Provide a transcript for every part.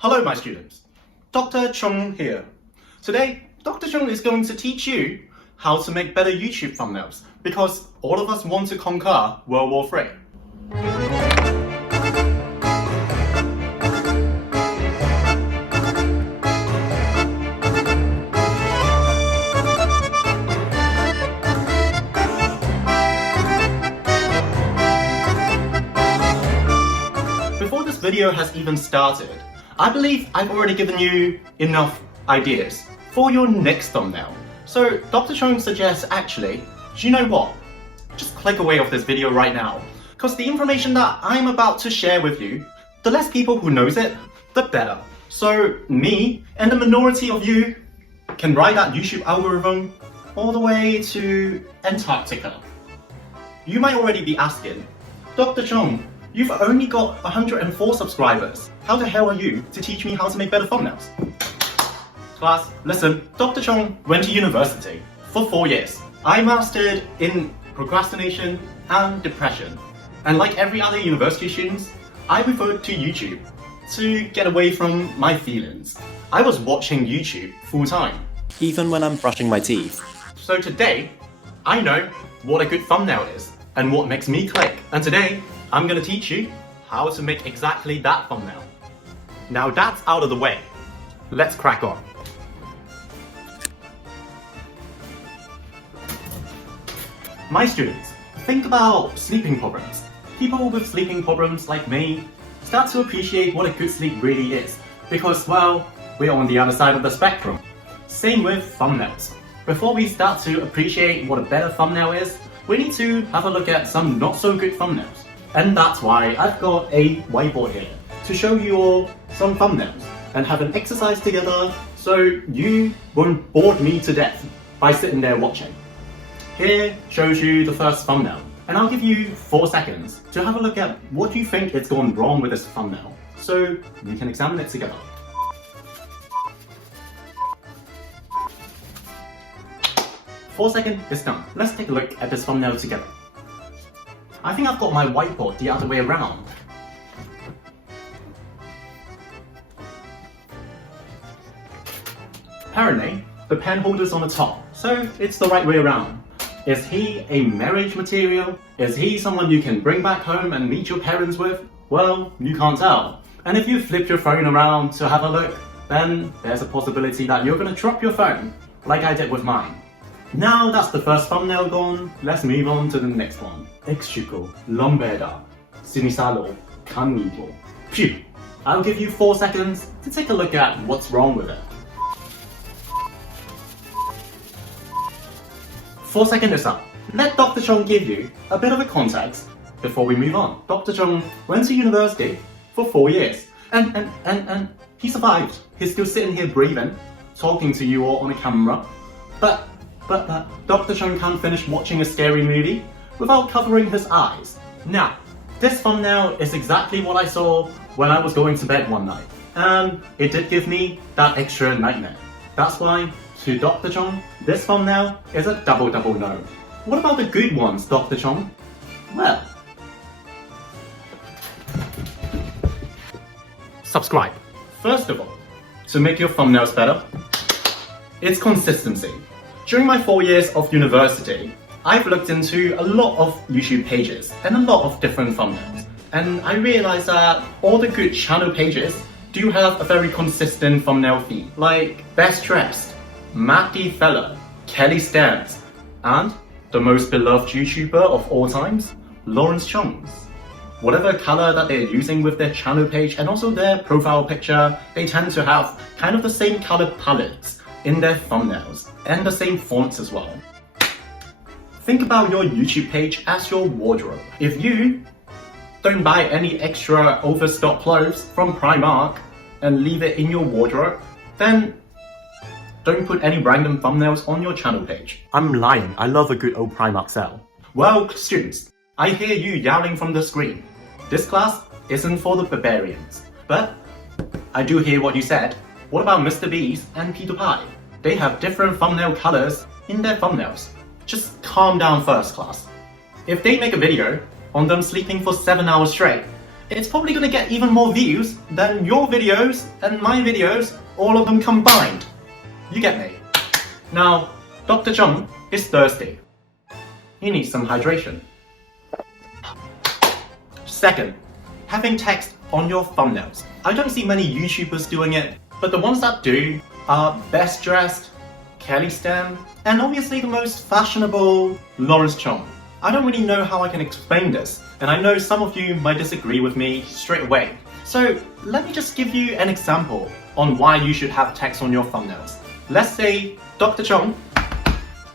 Hello my students, Dr. Chung here. Today, Dr. Chung is going to teach you how to make better YouTube thumbnails because all of us want to conquer World War III. Before this video has even started, I believe I've already given you enough ideas for your next thumbnail. So Dr. Chung suggests actually, do you know what? Just click away off this video right now, because the information that I'm about to share with you, the less people who knows it, the better. So me and the minority of you can ride that YouTube algorithm all the way to Antarctica. You might already be asking, Dr. Chung, you've only got 104 subscribers. How the hell are you to teach me how to make better thumbnails? Class, listen, Dr. Chung went to university for 4 years. I mastered in procrastination and depression. And like every other university student, I referred to YouTube to get away from my feelings. I was watching YouTube full time. Even when I'm brushing my teeth. So today, I know what a good thumbnail is and what makes me click. And today, I'm gonna teach you how to make exactly that thumbnail. Now that's out of the way, let's crack on. My students, think about sleeping problems. People with sleeping problems like me start to appreciate what a good sleep really is because, well, we're on the other side of the spectrum. Same with thumbnails. Before we start to appreciate what a better thumbnail is, we need to have a look at some not so good thumbnails. And that's why I've got a whiteboard here to show you all some thumbnails and have an exercise together so you won't bore me to death by sitting there watching. Here shows you the first thumbnail, and I'll give you 4 seconds to have a look at what you think is gone wrong with this thumbnail so we can examine it together. Four seconds is done. Let's take a look at this thumbnail together. I think I've got my whiteboard the other way around. Apparently, the pen holder's on the top, so it's the right way around. Is he a marriage material? Is he someone you can bring back home and meet your parents with? Well, you can't tell. And if you flip your phone around to have a look, then there's a possibility that you're gonna drop your phone, like I did with mine. Now that's the first thumbnail gone, let's move on to the next one. Exchuko, Lombeda, Sinisalo, Kanigo. Phew! I'll give you 4 seconds to take a look at what's wrong with it. 4 seconds is up. Let Dr. Chung give you a bit of a context before we move on. Dr. Chung went to university for 4 years and he survived. He's still sitting here breathing, talking to you all on a camera. But Dr. Chung can't finish watching a scary movie without covering his eyes. Now, this thumbnail is exactly what I saw when I was going to bed one night. And it did give me that extra nightmare. That's why, to Dr. Chung, this thumbnail is a double no. What about the good ones, Dr. Chung? Well, subscribe. First of all, to make your thumbnails better, it's consistency. During my 4 years of university, I've looked into a lot of YouTube pages and a lot of different thumbnails. And I realized that all the good channel pages do have a very consistent thumbnail theme. Like Best Dressed, Matt D. Feller, Kelly Stans, and the most beloved YouTuber of all times, Lawrence Chungs. Whatever color that they're using with their channel page and also their profile picture, they tend to have kind of the same color palettes in their thumbnails, and the same fonts as well. Think about your YouTube page as your wardrobe. If you don't buy any extra overstock clothes from Primark and leave it in your wardrobe, then don't put any random thumbnails on your channel page. I'm lying, I love a good old Primark sale. Well, students, I hear you yelling from the screen. This class isn't for the barbarians. But I do hear what you said. What about Mr. Beast and Peter Pie? They have different thumbnail colors in their thumbnails. Just calm down first, class. If they make a video on them sleeping for 7 hours straight, it's probably gonna get even more views than your videos and my videos, all of them combined. You get me? Now, Dr. Chung is thirsty. He needs some hydration. Second, having text on your thumbnails. I don't see many YouTubers doing it, but the ones that do are Best Dressed, Kelly Stan, and obviously the most fashionable Lawrence Chung. I don't really know how I can explain this, and I know some of you might disagree with me straight away. So let me just give you an example on why you should have text on your thumbnails. Let's say Dr. Chung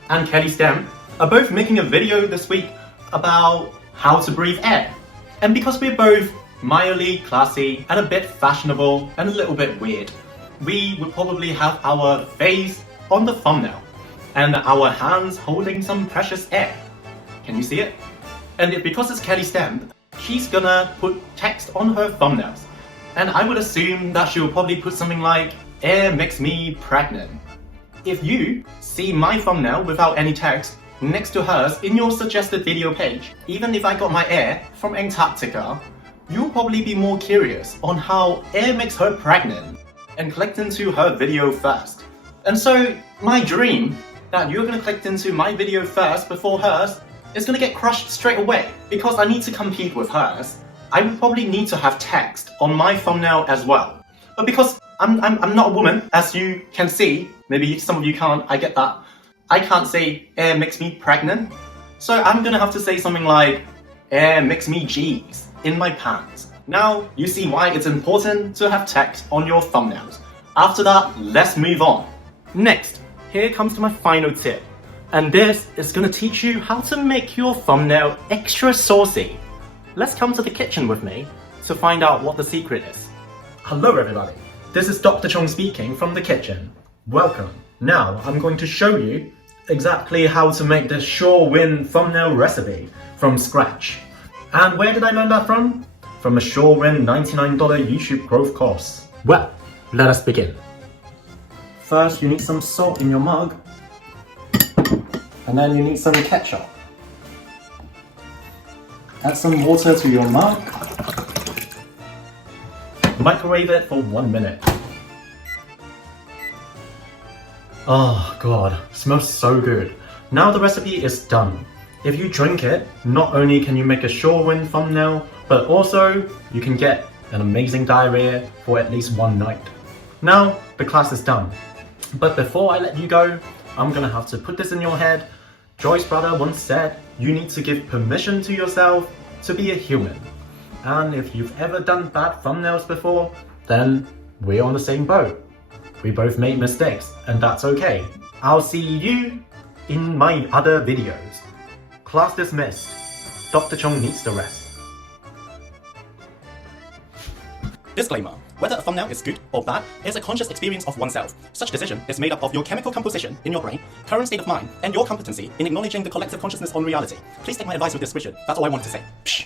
and Kelly Stan are both making a video this week about how to breathe air. And because we're both mildly classy and a bit fashionable and a little bit weird, we would probably have our face on the thumbnail and our hands holding some precious air. Can you see it? And because it's Kelly Stan, she's gonna put text on her thumbnails. And I would assume that she will probably put something like, "Air makes me pregnant." If you see my thumbnail without any text next to hers in your suggested video page, even if I got my air from Antarctica, you'll probably be more curious on how air makes her pregnant and clicked into her video first. And so my dream that you're gonna click into my video first before hers is gonna get crushed straight away. Because I need to compete with hers, I would probably need to have text on my thumbnail as well. But because I'm not a woman, as you can see, maybe some of you can't, I get that, I can't say air makes me pregnant. So I'm gonna have to say something like, air makes me G's in my pants. Now you see why it's important to have text on your thumbnails. After that, let's move on. Next, here comes to my final tip. And this is gonna teach you how to make your thumbnail extra saucy. Let's come to the kitchen with me to find out what the secret is. Hello everybody, this is Dr. Chung speaking from the kitchen. Welcome. Now I'm going to show you exactly how to make this sure win thumbnail recipe from scratch. And where did I learn that from? From a sure win $99 YouTube growth course. Well, let us begin. First you need some salt in your mug. And then you need some ketchup. Add some water to your mug. Microwave it for 1 minute. Oh god, smells so good. Now the recipe is done. If you drink it, not only can you make a sure win thumbnail, but also you can get an amazing diarrhea for at least 1 night. Now the class is done. But before I let you go, I'm gonna have to put this in your head. Joyce Brothers once said, you need to give permission to yourself to be a human. And if you've ever done bad thumbnails before, then we're on the same boat. We both made mistakes, and that's okay. I'll see you in my other videos. Class dismissed. Dr. Chung needs the rest. Disclaimer. Whether a thumbnail is good or bad is a conscious experience of oneself. Such decision is made up of your chemical composition in your brain, current state of mind, and your competency in acknowledging the collective consciousness on reality. Please take my advice with discretion. That's all I want to say. Psh.